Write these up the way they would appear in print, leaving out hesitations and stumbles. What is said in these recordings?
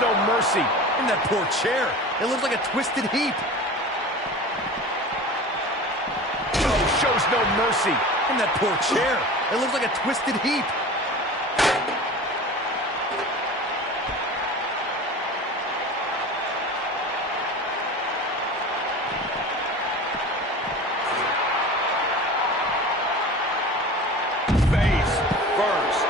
no mercy. And that poor chair. It looks like a twisted heap. Oh, shows no mercy. And that poor chair. It looks like a twisted heap. Face first.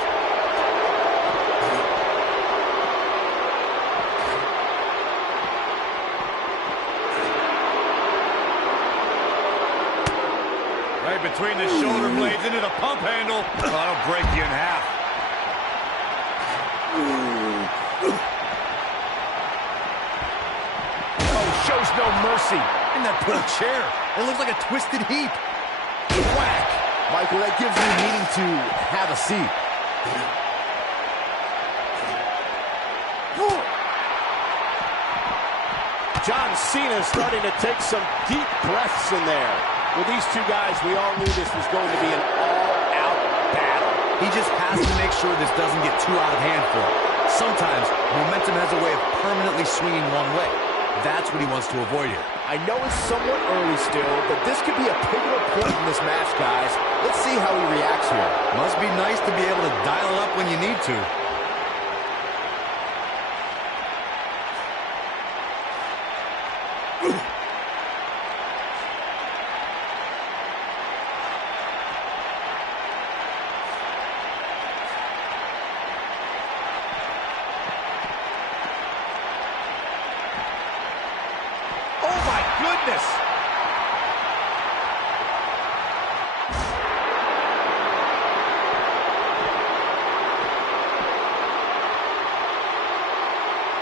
Right between the shoulder blades into the pump handle. Oh, that'll break you in half. Oh, shows no mercy. And that poor chair. It looks like a twisted heap. Whack. Michael, that gives me meaning to have a seat. John Cena's starting to take some deep breaths in there. With these two guys, we all knew this was going to be an all-out battle. He just has to make sure this doesn't get too out of hand for him. Sometimes, momentum has a way of permanently swinging one way. That's what he wants to avoid here. I know it's somewhat early still, but this could be a pivotal point in this match, guys. Let's see how he reacts here. Must be nice to be able to dial it up when you need to. Oh, my goodness.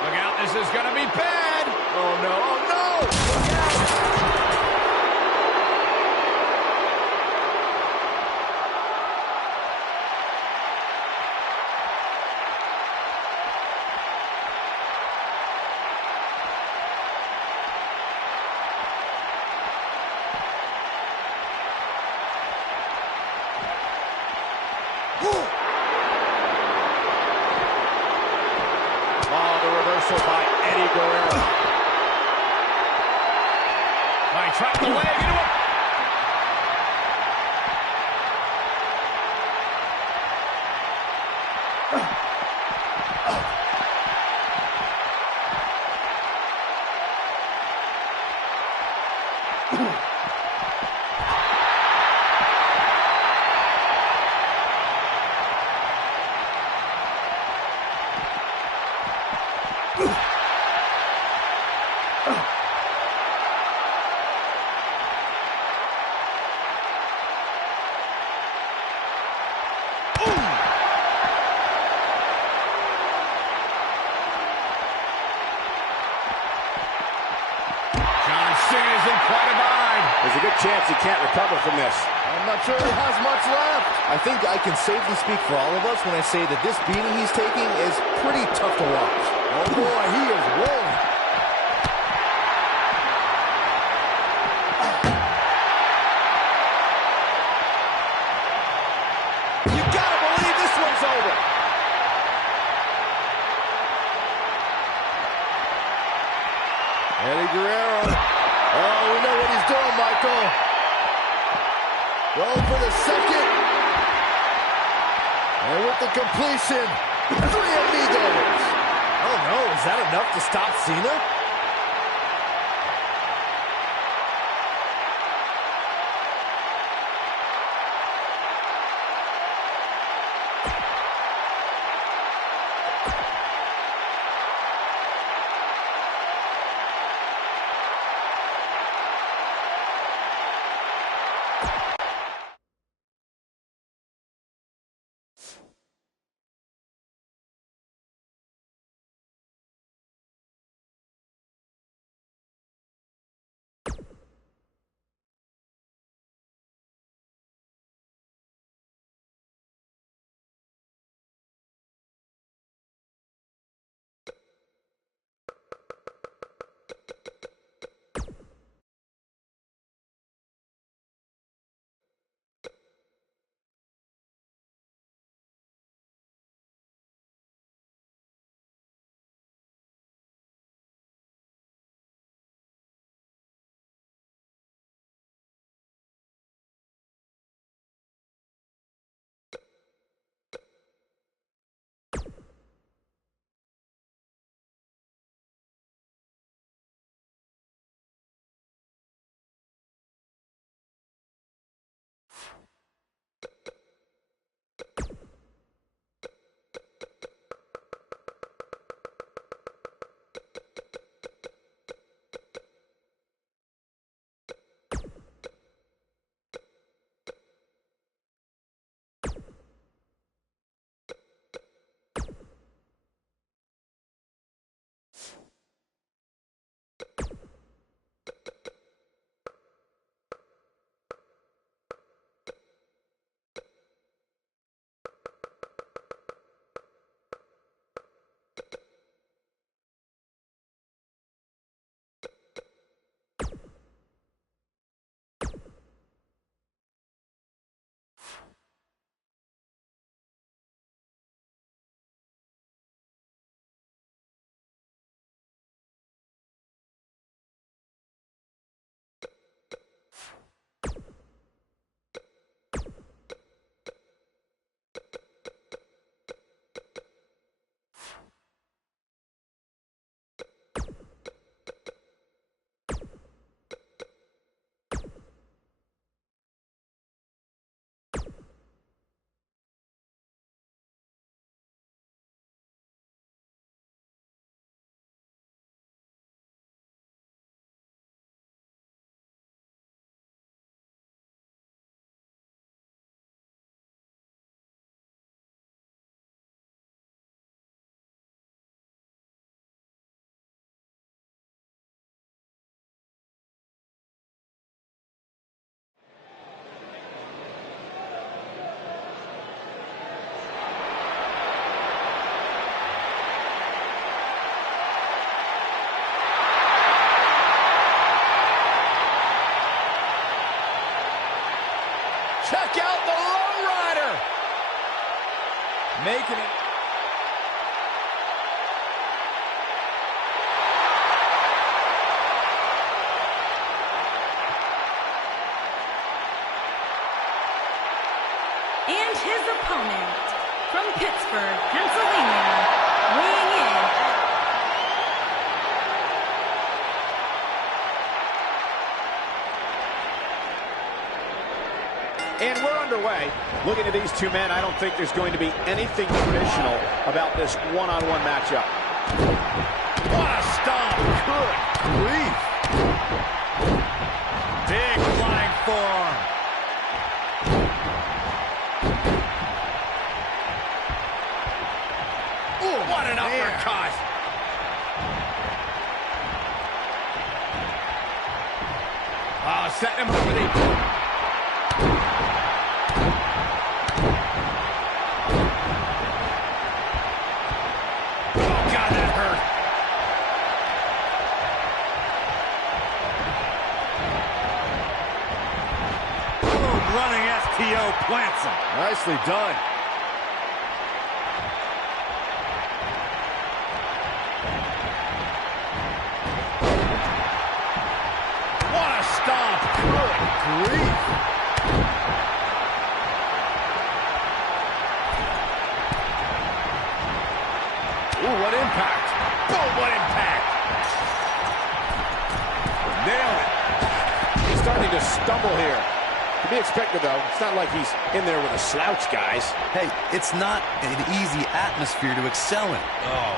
Look out, this is going to be bad. Oh, no, oh, no. Look out. Oh, the reversal by Eddie Guerrero. All right, trapped the leg into it. John Cena's in quite a bind. There's a good chance he can't recover from this. I'm not sure he has much left. I think I can safely speak for all of us when I say that this beating he's taking is pretty tough to watch. Oh boy, he is rolling. You gotta believe this one's over. Eddie Guerrero. Oh, we know what he's doing, Michael. Going for the second. And with the completion, 3 amigos. Oh no, is that enough to stop Cena? Check out the lowrider. Making it. And his opponent, from Pittsburgh, Pennsylvania, weighing in And we're underway. Looking at these two men, I don't think there's going to be anything traditional about this one-on-one matchup. What a stomp! Good grief! Big flying forearm. Ooh, what an uppercut! Oh, setting him up with the... Running STO plants him. Nicely done. What a stomp. Good grief. Ooh, what impact. Boom, what impact. Nailed it. He's starting to stumble here. To be expected, though. It's not like he's in there with a slouch, guys. Hey, it's not an easy atmosphere to excel in.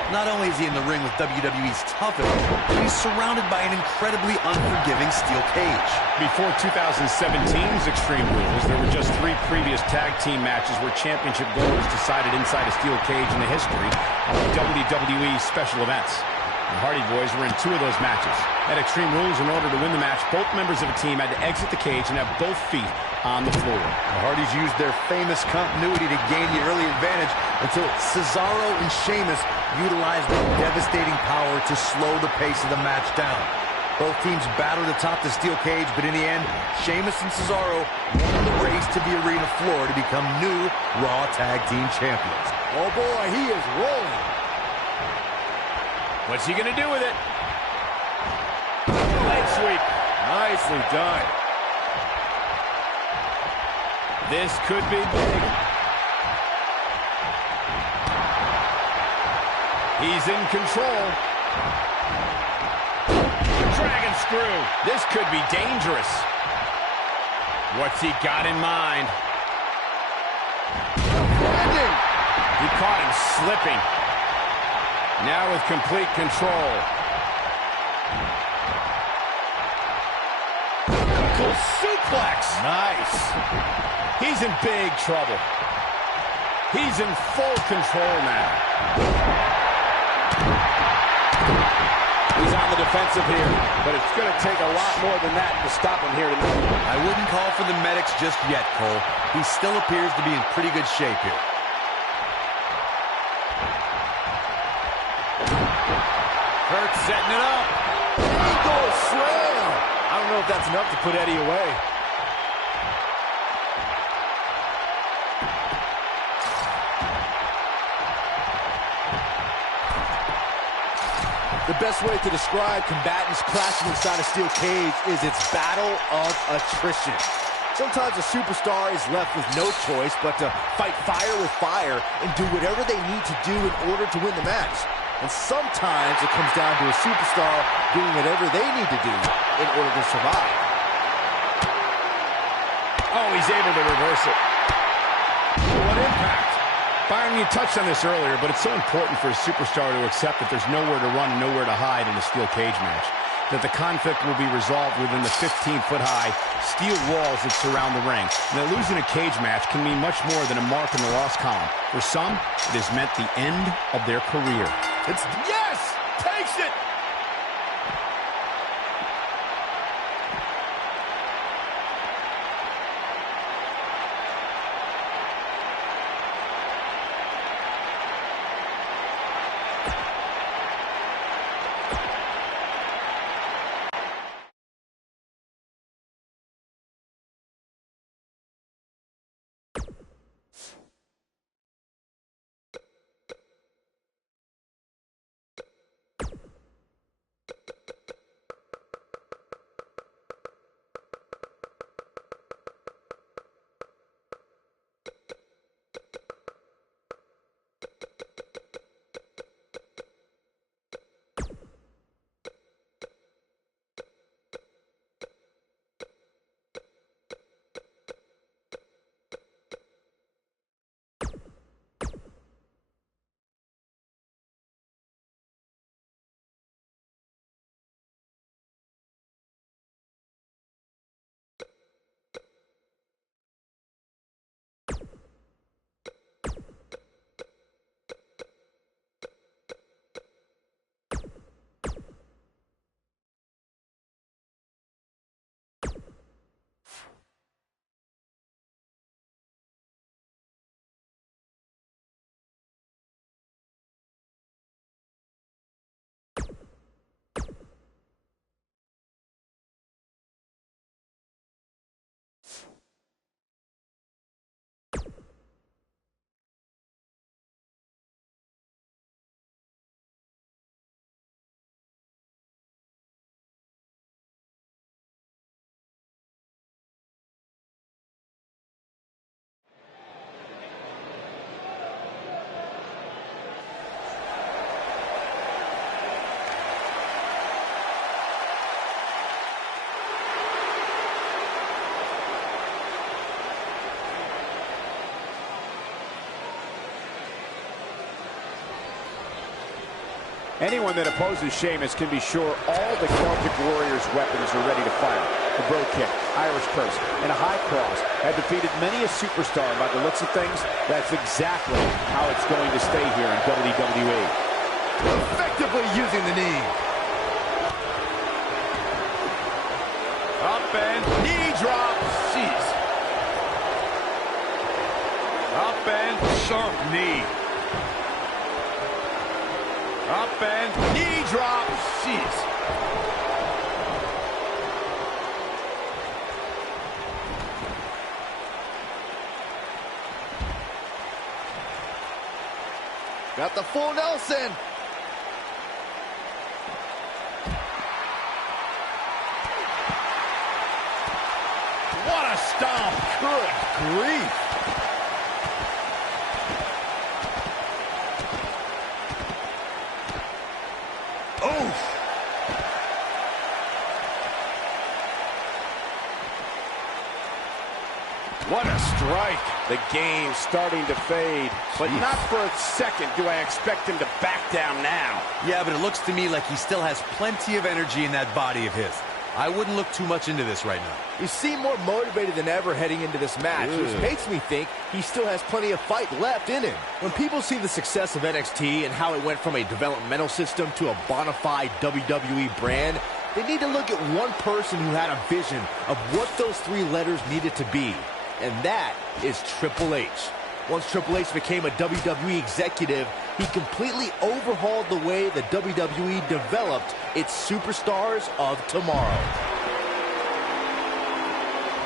Not only is he in the ring with WWE's toughest, but he's surrounded by an incredibly unforgiving steel cage. Before 2017's Extreme Rules, there were just 3 previous tag team matches where championship gold was decided inside a steel cage in the history of WWE special events. The Hardy Boys were in 2 of those matches. At Extreme Rules, in order to win the match, both members of a team had to exit the cage and have both feet on the floor. The Hardys used their famous continuity to gain the early advantage until Cesaro and Sheamus utilized their devastating power to slow the pace of the match down. Both teams battled atop the steel cage, but in the end, Sheamus and Cesaro won the race to the arena floor to become new Raw Tag Team Champions. Oh boy, he is rolling. What's he going to do with it? Leg sweep. Nicely done. This could be big. He's in control. Dragon screw. This could be dangerous. What's he got in mind? He caught him slipping. Now with complete control. Cool suplex. Nice. He's in big trouble. He's in full control now. He's on the defensive here, but it's going to take a lot more than that to stop him here tonight. I wouldn't call for the medics just yet, Cole. He still appears to be in pretty good shape here. Kurt setting it up. Eagle slam. I don't know if that's enough to put Eddie away. The best way to describe combatants clashing inside a steel cage is its battle of attrition. Sometimes a superstar is left with no choice but to fight fire with fire and do whatever they need to do in order to win the match. And sometimes it comes down to a superstar doing whatever they need to do in order to survive. Oh, he's able to reverse it. What impact. Byron, you touched on this earlier, but it's so important for a superstar to accept that there's nowhere to run and nowhere to hide in a steel cage match. That the conflict will be resolved within the 15-foot-high steel walls that surround the ring. And that losing a cage match can mean much more than a mark in the loss column. For some, it has meant the end of their career. Yes! Takes it! Anyone that opposes Sheamus can be sure all the Celtic Warriors' weapons are ready to fire. The Bro Kick, Irish Curse, and a High Cross have defeated many a superstar. By the looks of things, that's exactly how it's going to stay here in WWE. Effectively using the knee. Up and knee drop. Jeez. Up and sharp knee. Up and knee drop. Jeez. Got the full Nelson. What a stomp. Good grief. What a strike. The game starting to fade, but not for a second do I expect him to back down now. Yeah, but it looks to me like he still has plenty of energy in that body of his. I wouldn't look too much into this right now. He seemed more motivated than ever heading into this match, which makes me think he still has plenty of fight left in him. When people see the success of NXT and how it went from a developmental system to a bona fide WWE brand, they need to look at one person who had a vision of what those three letters needed to be. And that is Triple H. Once Triple H became a WWE executive, he completely overhauled the way the WWE developed its superstars of tomorrow.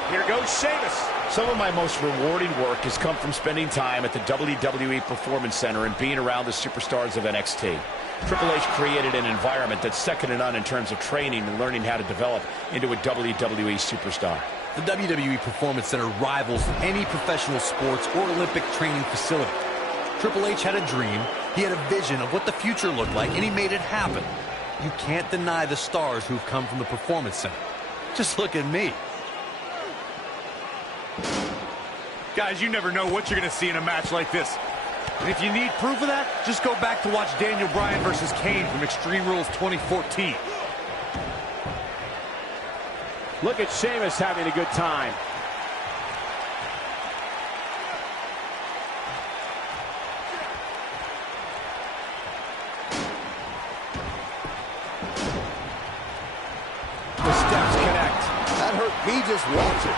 Here goes Sheamus. Some of my most rewarding work has come from spending time at the WWE Performance Center and being around the superstars of NXT. Triple H created an environment that's second to none in terms of training and learning how to develop into a WWE superstar. The WWE Performance Center rivals any professional sports or Olympic training facility. Triple H had a dream, he had a vision of what the future looked like, and he made it happen. You can't deny the stars who've come from the Performance Center. Just look at me. Guys, you never know what you're going to see in a match like this. And if you need proof of that, just go back to watch Daniel Bryan versus Kane from Extreme Rules 2014. Look at Sheamus having a good time. The steps connect. That hurt me just watching.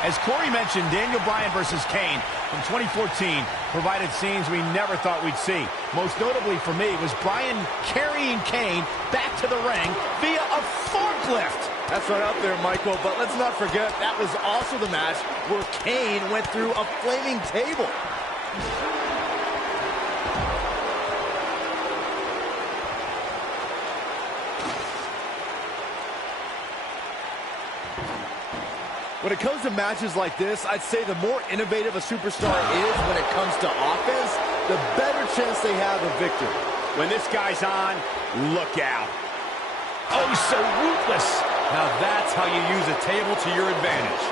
As Corey mentioned, Daniel Bryan versus Kane from 2014 provided scenes we never thought we'd see. Most notably for me was Bryan carrying Kane back to the ring via a forklift. That's right up there, Michael, but let's not forget that was also the match where Kane went through a flaming table. When it comes to matches like this, I'd say the more innovative a superstar is when it comes to offense, the better chance they have of victory. When this guy's on, look out. Oh, so ruthless. Now that's how you use a table to your advantage.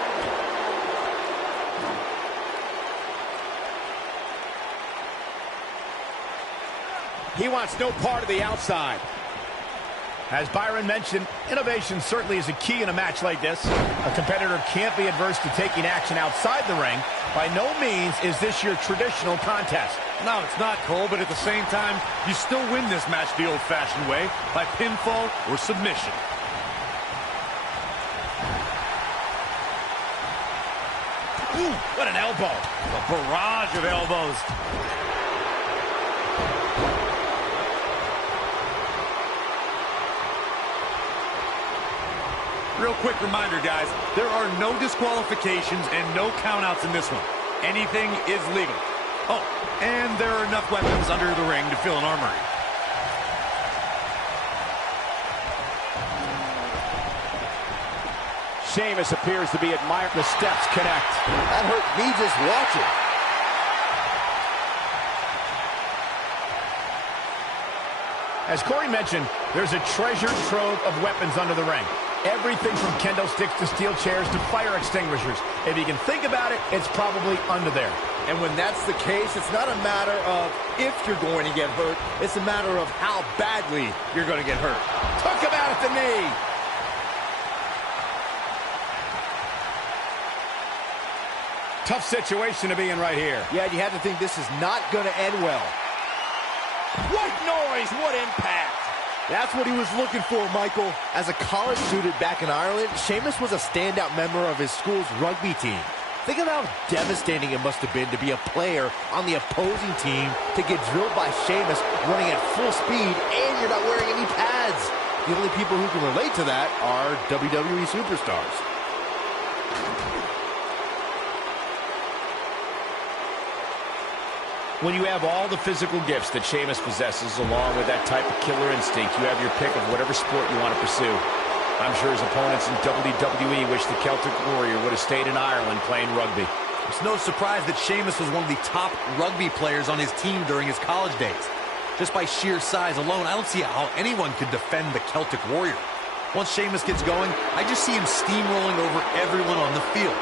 He wants no part of the outside. As Byron mentioned, innovation certainly is a key in a match like this. A competitor can't be adverse to taking action outside the ring. By no means is this your traditional contest. No, it's not, Cole, but at the same time, you still win this match the old-fashioned way, by pinfall or submission. Ooh, what an elbow. A barrage of elbows. Real quick reminder, guys, there are no disqualifications and no countouts in this one. Anything is legal. Oh, and there are enough weapons under the ring to fill an armory. Sheamus appears to be admiring. The steps connect. That hurt me just watching. As Corey mentioned, there's a treasure trove of weapons under the ring. Everything from kendo sticks to steel chairs to fire extinguishers. If you can think about it, it's probably under there. And when that's the case, it's not a matter of if you're going to get hurt. It's a matter of how badly you're going to get hurt. Took him out at the knee. Tough situation to be in right here. Yeah, you have to think this is not going to end well. What noise, what impact. That's what he was looking for, Michael. As a college student back in Ireland, Sheamus was a standout member of his school's rugby team. Think of how devastating it must have been to be a player on the opposing team to get drilled by Sheamus running at full speed and you're not wearing any pads. The only people who can relate to that are WWE superstars. When you have all the physical gifts that Sheamus possesses, along with that type of killer instinct, you have your pick of whatever sport you want to pursue. I'm sure his opponents in WWE wish the Celtic Warrior would have stayed in Ireland playing rugby. It's no surprise that Sheamus was one of the top rugby players on his team during his college days. Just by sheer size alone, I don't see how anyone could defend the Celtic Warrior. Once Sheamus gets going, I just see him steamrolling over everyone on the field.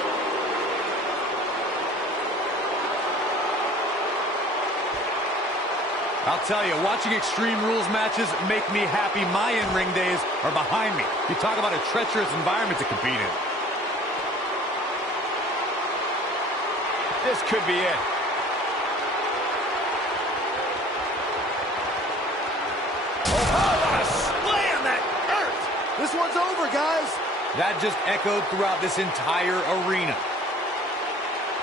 I'll tell you, watching Extreme Rules matches make me happy. My in-ring days are behind me. You talk about a treacherous environment to compete in. This could be it. Oh, slam that hurt! This one's over, guys. That just echoed throughout this entire arena.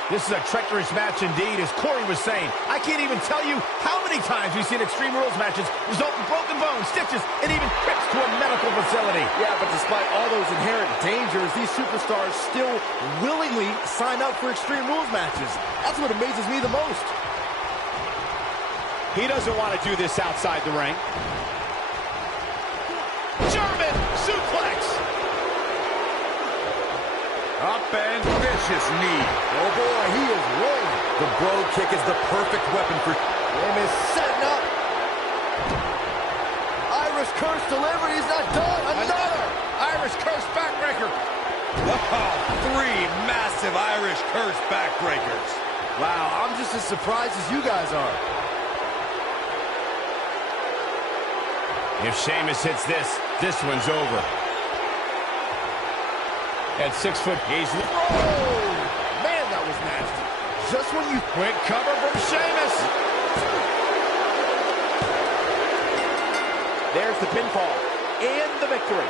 This is a treacherous match indeed, as Corey was saying. I can't even tell you how many times we've seen Extreme Rules matches result in broken bones, stitches, and even trips to a medical facility. Yeah, but despite all those inherent dangers, these superstars still willingly sign up for Extreme Rules matches. That's what amazes me the most. He doesn't want to do this outside the ring. German suplex. Up and vicious knee. Oh boy, he is rolling. The bro kick is the perfect weapon for... Sheamus setting up. Irish curse delivery. He's not done. Another Irish curse backbreaker. Oh, 3 massive Irish curse backbreakers. Wow, I'm just as surprised as you guys are. If Sheamus hits this one's over. At 6 foot, he's... Oh, man, that was nasty. Just when you... Quick cover from Sheamus. There's the pinfall and the victory.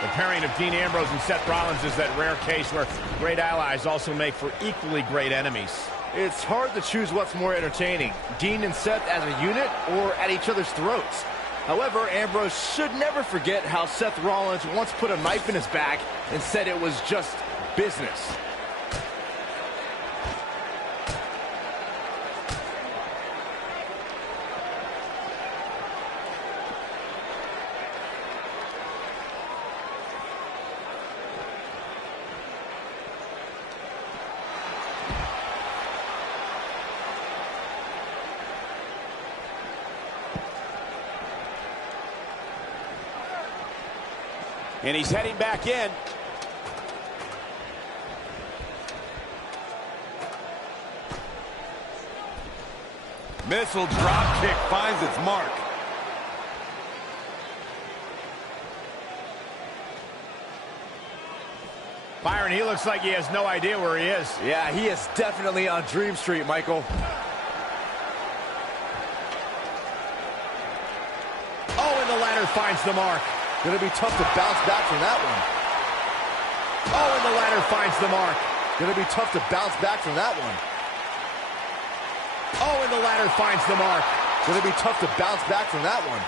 The pairing of Dean Ambrose and Seth Rollins is that rare case where great allies also make for equally great enemies. It's hard to choose what's more entertaining, Dean and Seth as a unit or at each other's throats. However, Ambrose should never forget how Seth Rollins once put a knife in his back and said it was just business. And he's heading back in. Missile drop kick finds its mark. Byron, he looks like he has no idea where he is. Yeah, he is definitely on Dream Street, Michael. Oh, and the ladder finds the mark. Gonna be tough to bounce back from that one. Oh, and the ladder finds the mark. Gonna be tough to bounce back from that one. Oh, and the ladder finds the mark. Gonna be tough to bounce back from that one.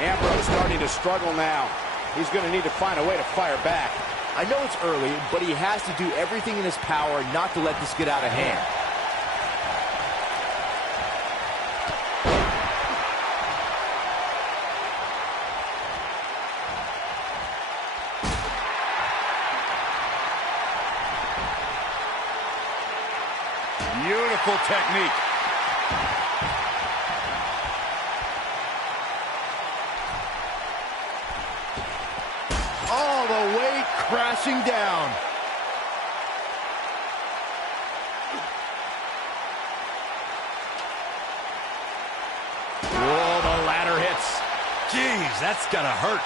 Ambrose starting to struggle now. He's going to need to find a way to fire back. I know it's early, but he has to do everything in his power not to let this get out of hand. Beautiful technique. All the way crashing down. Oh, the ladder hits. Jeez, that's gotta hurt.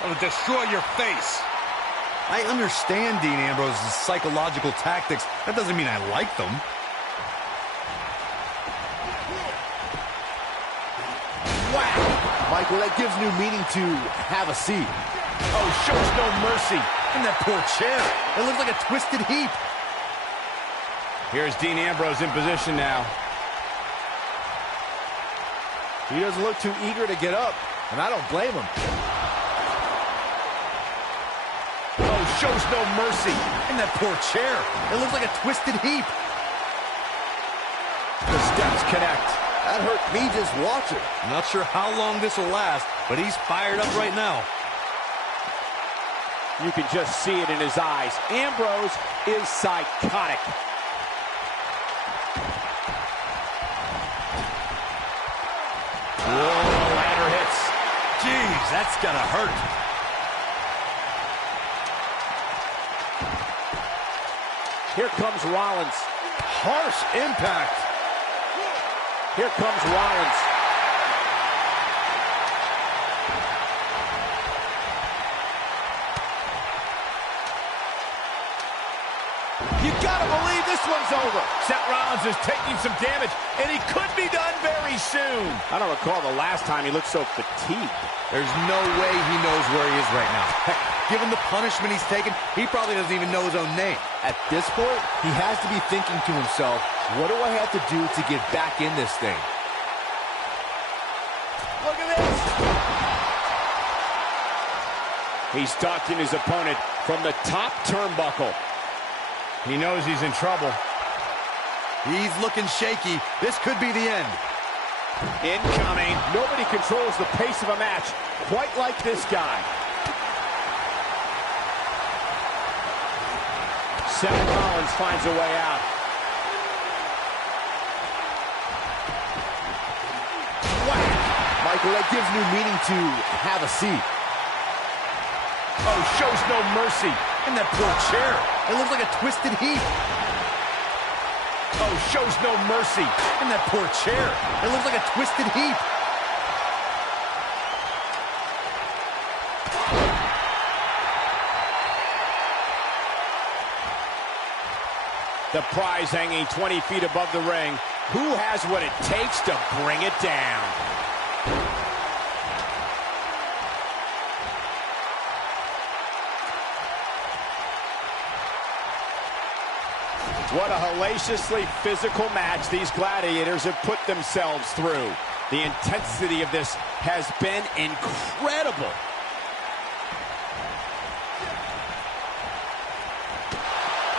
That'll destroy your face. I understand Dean Ambrose's psychological tactics. That doesn't mean I like them. Wow. Michael, that gives new meaning to have a seat. Oh, shows no mercy. And that poor chair. It looks like a twisted heap. Here's Dean Ambrose in position now. He doesn't look too eager to get up, and I don't blame him. Oh, shows no mercy. And that poor chair. It looks like a twisted heap. The steps connect. That hurt me just watching. Not sure how long this will last, but he's fired up right now. You can just see it in his eyes. Ambrose is psychotic. Whoa, the ladder hits. Jeez, that's gotta hurt. Here comes Rollins. Harsh impact. Here comes Rollins. You gotta believe this one's over. Seth Rollins is taking some damage, and he could be done very soon. I don't recall the last time he looked so fatigued. There's no way he knows where he is right now. Heck, given the punishment he's taken, he probably doesn't even know his own name. At this point, he has to be thinking to himself, what do I have to do to get back in this thing? Look at this! He's stalking his opponent from the top turnbuckle. He knows he's in trouble. He's looking shaky. This could be the end. Incoming. Nobody controls the pace of a match quite like this guy. Seth Rollins finds a way out. Michael, that gives new meaning to have a seat. Oh, shows no mercy. And that poor chair. It looks like a twisted heap. Oh, shows no mercy. And that poor chair. It looks like a twisted heap. The prize hanging 20 feet above the ring. Who has what it takes to bring it down? What a hellaciously physical match these gladiators have put themselves through. The intensity of this has been incredible.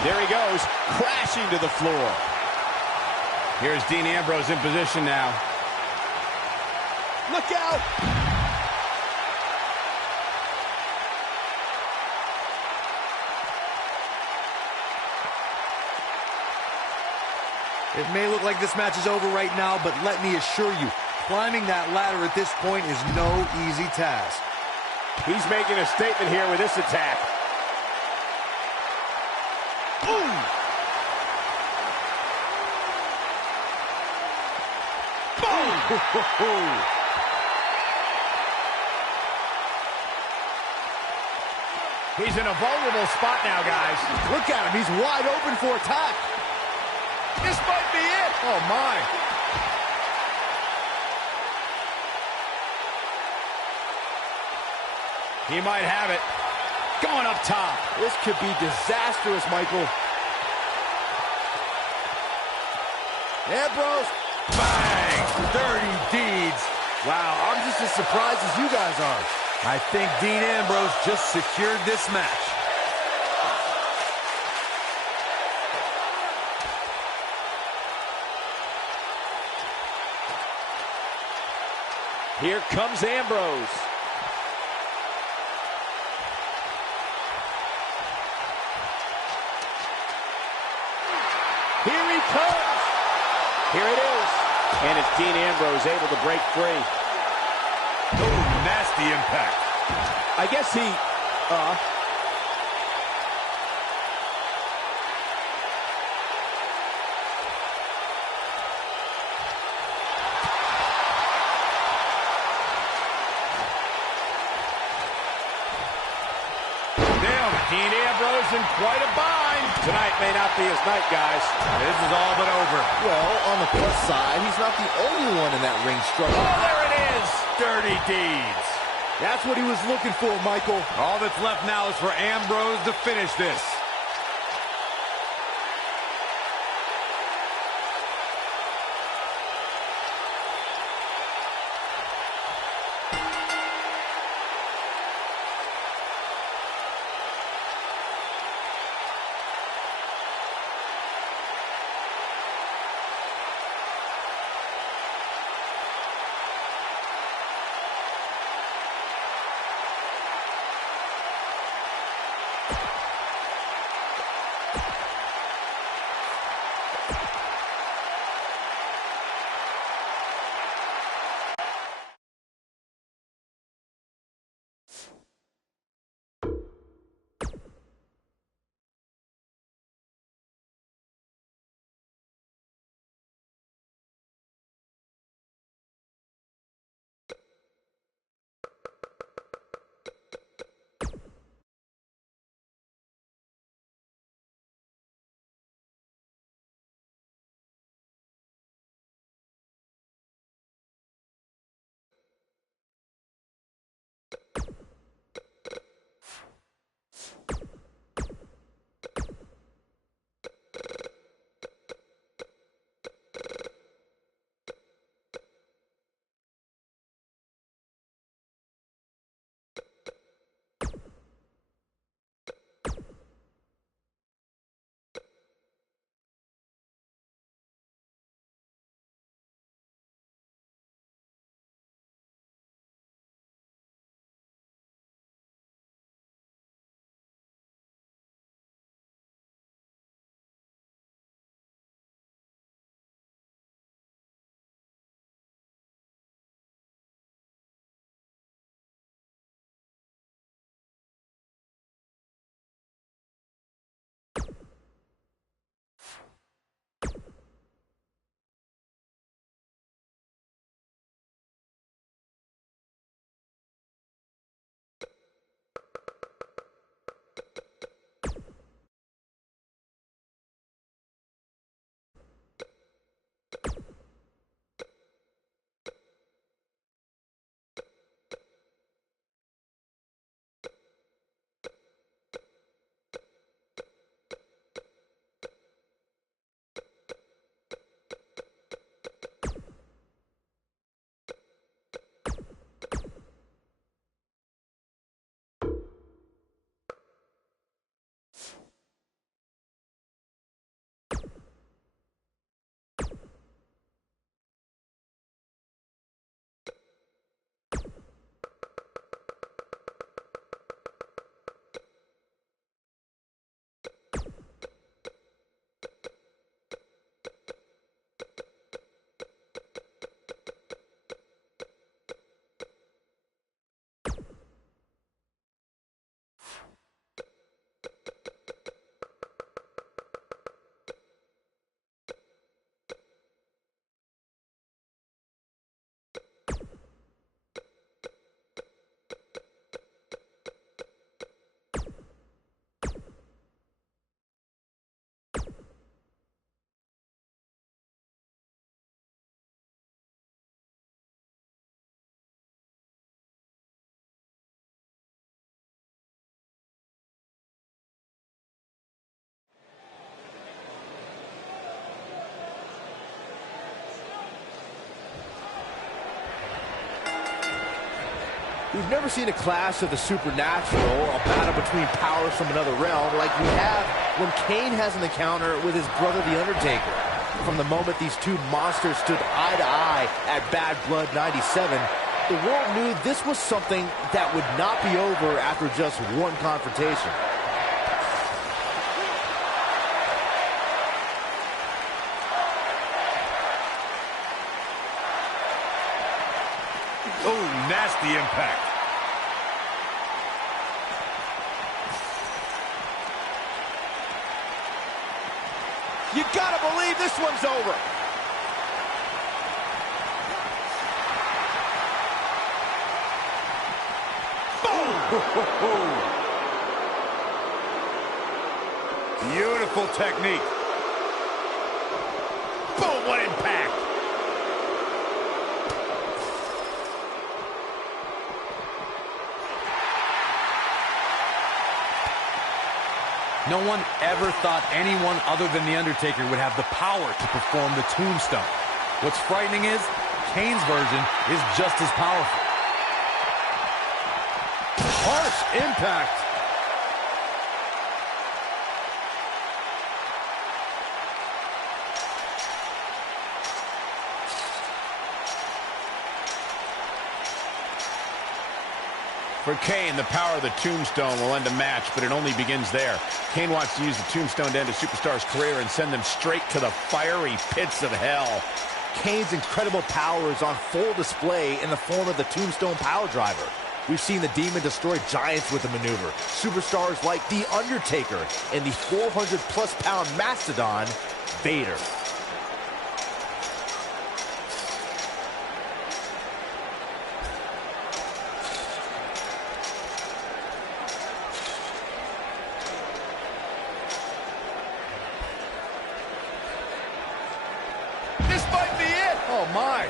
There he goes, crashing to the floor. Here's Dean Ambrose in position now. Look out! It may look like this match is over right now, but let me assure you, climbing that ladder at this point is no easy task. He's making a statement here with this attack. Boom! Boom! He's in a vulnerable spot now, guys. Look at him, he's wide open for attack. This might be it. Oh, my. He might have it. Going up top. This could be disastrous, Michael. Ambrose. Bang! Dirty deeds. Wow, I'm just as surprised as you guys are. I think Dean Ambrose just secured this match. Here comes Ambrose. Here he comes. Here it is. And it's Dean Ambrose able to break free. Oh, nasty impact. I guess he, Dean Ambrose in quite a bind. Tonight may not be his night, guys. This is all but over. Well, on the plus side, he's not the only one in that ring struggling. Oh, there it is. Dirty deeds. That's what he was looking for, Michael. All that's left now is for Ambrose to finish this. We've never seen a clash of the supernatural, a battle between powers from another realm, like we have when Kane has an encounter with his brother, The Undertaker. From the moment these two monsters stood eye to eye at Bad Blood 97, the world knew this was something that would not be over after just one confrontation. Oh, nasty impact. You gotta believe this one's over. Boom! Beautiful technique. Boom, what impact. No one ever thought anyone other than The Undertaker would have the power to perform the tombstone. What's frightening is, Kane's version is just as powerful. Harsh impact. For Kane, the power of the tombstone will end a match, but it only begins there. Kane wants to use the tombstone to end a superstar's career and send them straight to the fiery pits of hell. Kane's incredible power is on full display in the form of the tombstone power driver. We've seen the Demon destroy giants with the maneuver. Superstars like The Undertaker and the 400-plus pound mastodon, Vader. This might be it. Oh, my.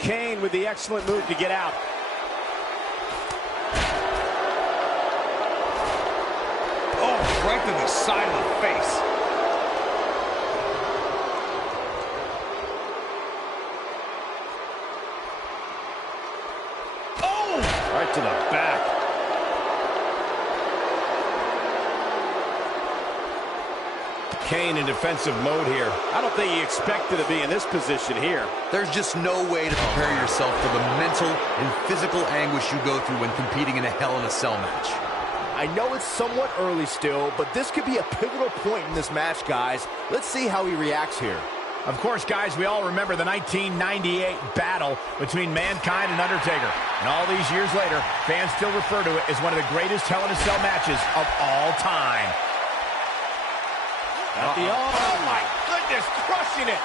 Kane with the excellent move to get out. Oh, right to the side of the face. Oh! Right to the back. Kane in defensive mode here. I don't think he expected to be in this position here. There's just no way to prepare yourself for the mental and physical anguish you go through when competing in a Hell in a Cell match. I know it's somewhat early still, but this could be a pivotal point in this match, guys. Let's see how he reacts here. Of course, guys, we all remember the 1998 battle between Mankind and Undertaker. And all these years later, fans still refer to it as one of the greatest Hell in a Cell matches of all time. At the arm. Oh, my goodness, crushing it.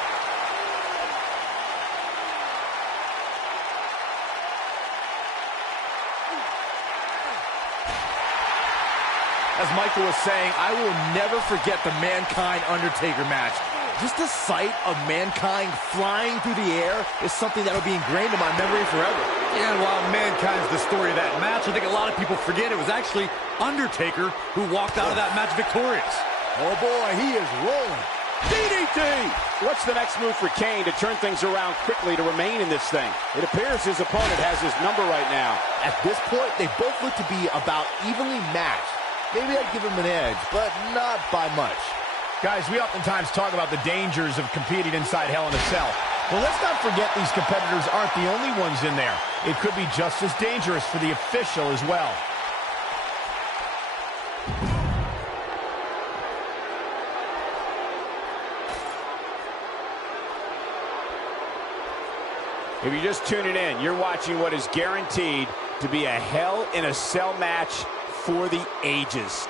As Michael was saying, I will never forget the Mankind-Undertaker match. Just the sight of Mankind flying through the air is something that will be ingrained in my memory forever. Yeah, and while Mankind's the story of that match, I think a lot of people forget it was actually Undertaker who walked out of that match victorious. Oh boy, he is rolling. DDT! What's the next move for Kane to turn things around quickly to remain in this thing? It appears his opponent has his number right now. At this point, they both look to be about evenly matched. Maybe I'd give him an edge, but not by much. Guys, we oftentimes talk about the dangers of competing inside Hell in a Cell. Well, let's not forget these competitors aren't the only ones in there. It could be just as dangerous for the official as well. If you're just tuning in, you're watching what is guaranteed to be a Hell in a Cell match for the ages.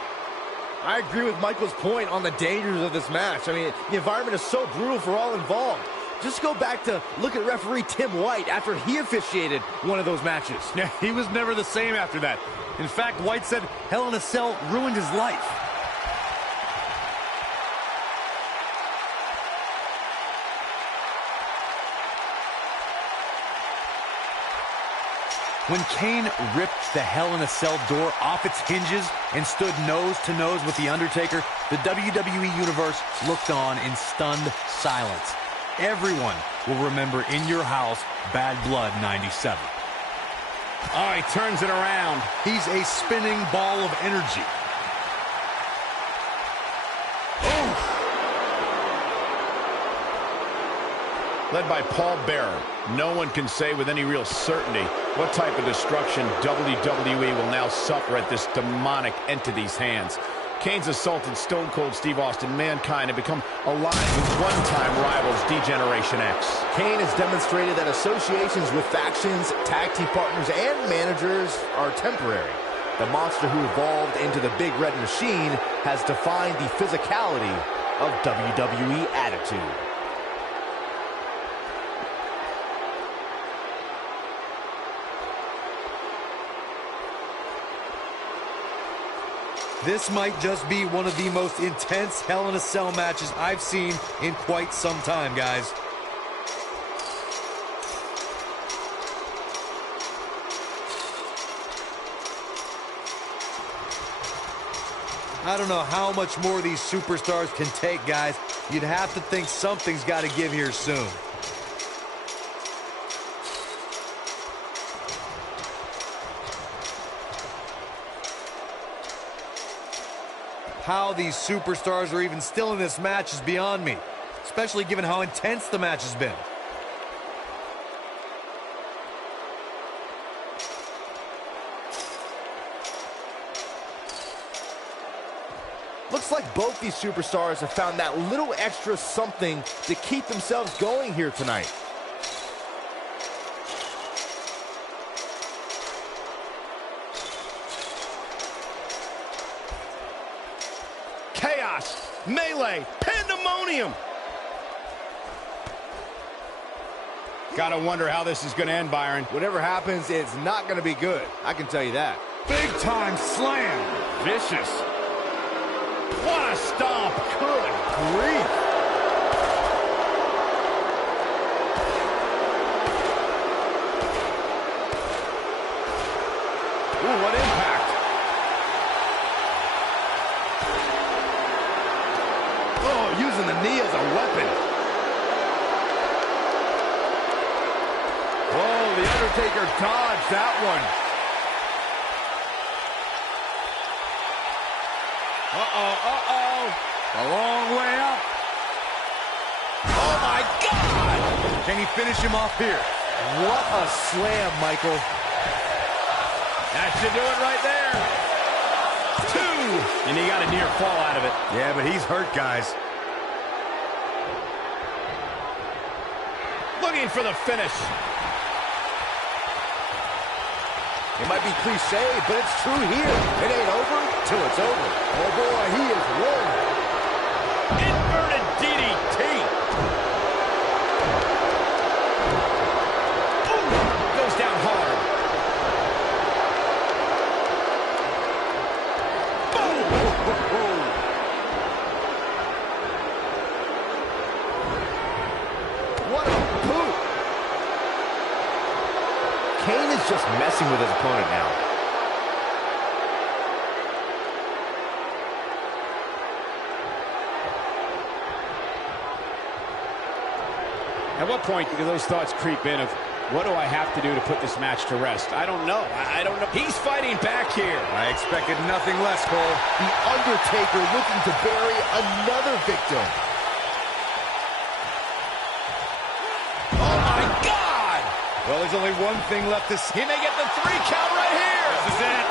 I agree with Michael's point on the dangers of this match. I mean, the environment is so brutal for all involved. Just go back to look at referee Tim White after he officiated one of those matches. Yeah, he was never the same after that. In fact, White said Hell in a Cell ruined his life. When Kane ripped the Hell in a Cell door off its hinges and stood nose to nose with The Undertaker, the WWE Universe looked on in stunned silence. Everyone will remember In Your House, Bad Blood 97. Oh, he turns it around. He's a spinning ball of energy. Led by Paul Bearer, no one can say with any real certainty what type of destruction WWE will now suffer at this demonic entity's hands. Kane's assaulted Stone Cold Steve Austin, Mankind, and become aligned with one-time rivals D-Generation X. Kane has demonstrated that associations with factions, tag team partners, and managers are temporary. The monster who evolved into the Big Red Machine has defined the physicality of WWE Attitude. This might just be one of the most intense Hell in a Cell matches I've seen in quite some time, guys. I don't know how much more these superstars can take, guys. You'd have to think something's got to give here soon. How these superstars are even still in this match is beyond me, especially given how intense the match has been. Looks like both these superstars have found that little extra something to keep themselves going here tonight. Chaos, melee, pandemonium. Gotta wonder how this is gonna end, Byron. Whatever happens, it's not going to be good. I can tell you that. Big time slam. Vicious. What a stomp. Good grief. Ooh, what impact. Oh, using the knee as a weapon. Oh, The Undertaker dodged that one. A long way up. Oh, my God! Can he finish him off here? What a slam, Michael. That should do it right there. 2. And he got a near fall out of it. Yeah, but he's hurt, guys. Looking for the finish. It might be cliche, but it's true here. It ain't over till it's over. Oh, boy, he is rolling. Inverted DDT. Ooh, goes down hard. Boom. What a boot. Kane is just messing with his opponent now. At what point do those thoughts creep in of, what do I have to do to put this match to rest? I don't know. I don't know. He's fighting back here. I expected nothing less, Cole. The Undertaker looking to bury another victim. Oh, my God! Well, there's only one thing left to see. He may get the 3 count right here. This is it.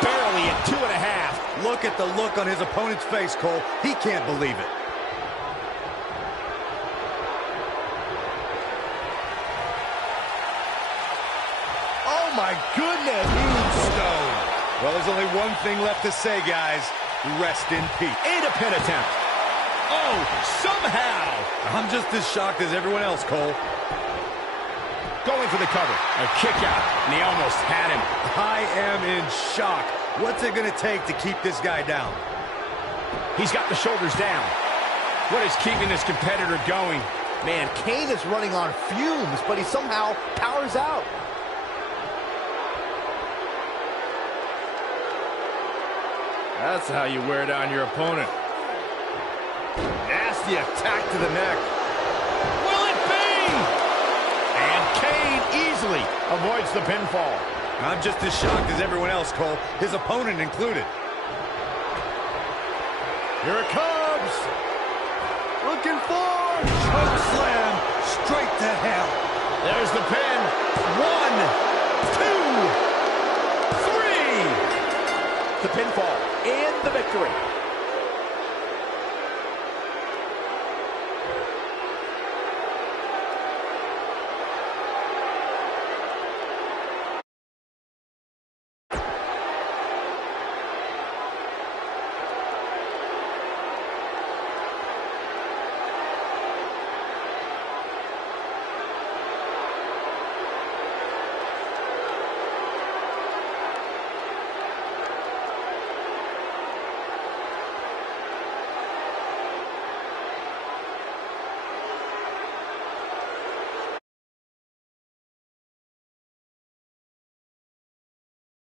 Barely at 2.5. Look at the look on his opponent's face, Cole. He can't believe it. Oh, my goodness. Tombstone. Well, there's only one thing left to say, guys. Rest in peace. And a pin attempt. Oh, somehow. I'm just as shocked as everyone else, Cole. Going for the cover. A kick out, and he almost had him. I am in shock. What's it going to take to keep this guy down? He's got the shoulders down. What is keeping this competitor going? Man, Kane is running on fumes, but he somehow powers out. That's how you wear down your opponent. Nasty attack to the neck. Will it be? And Kane easily avoids the pinfall. I'm just as shocked as everyone else, Cole, his opponent included. Here it comes. Looking for choke slam straight to hell. There's the pin. 1, 2, 3. The pinfall and the victory.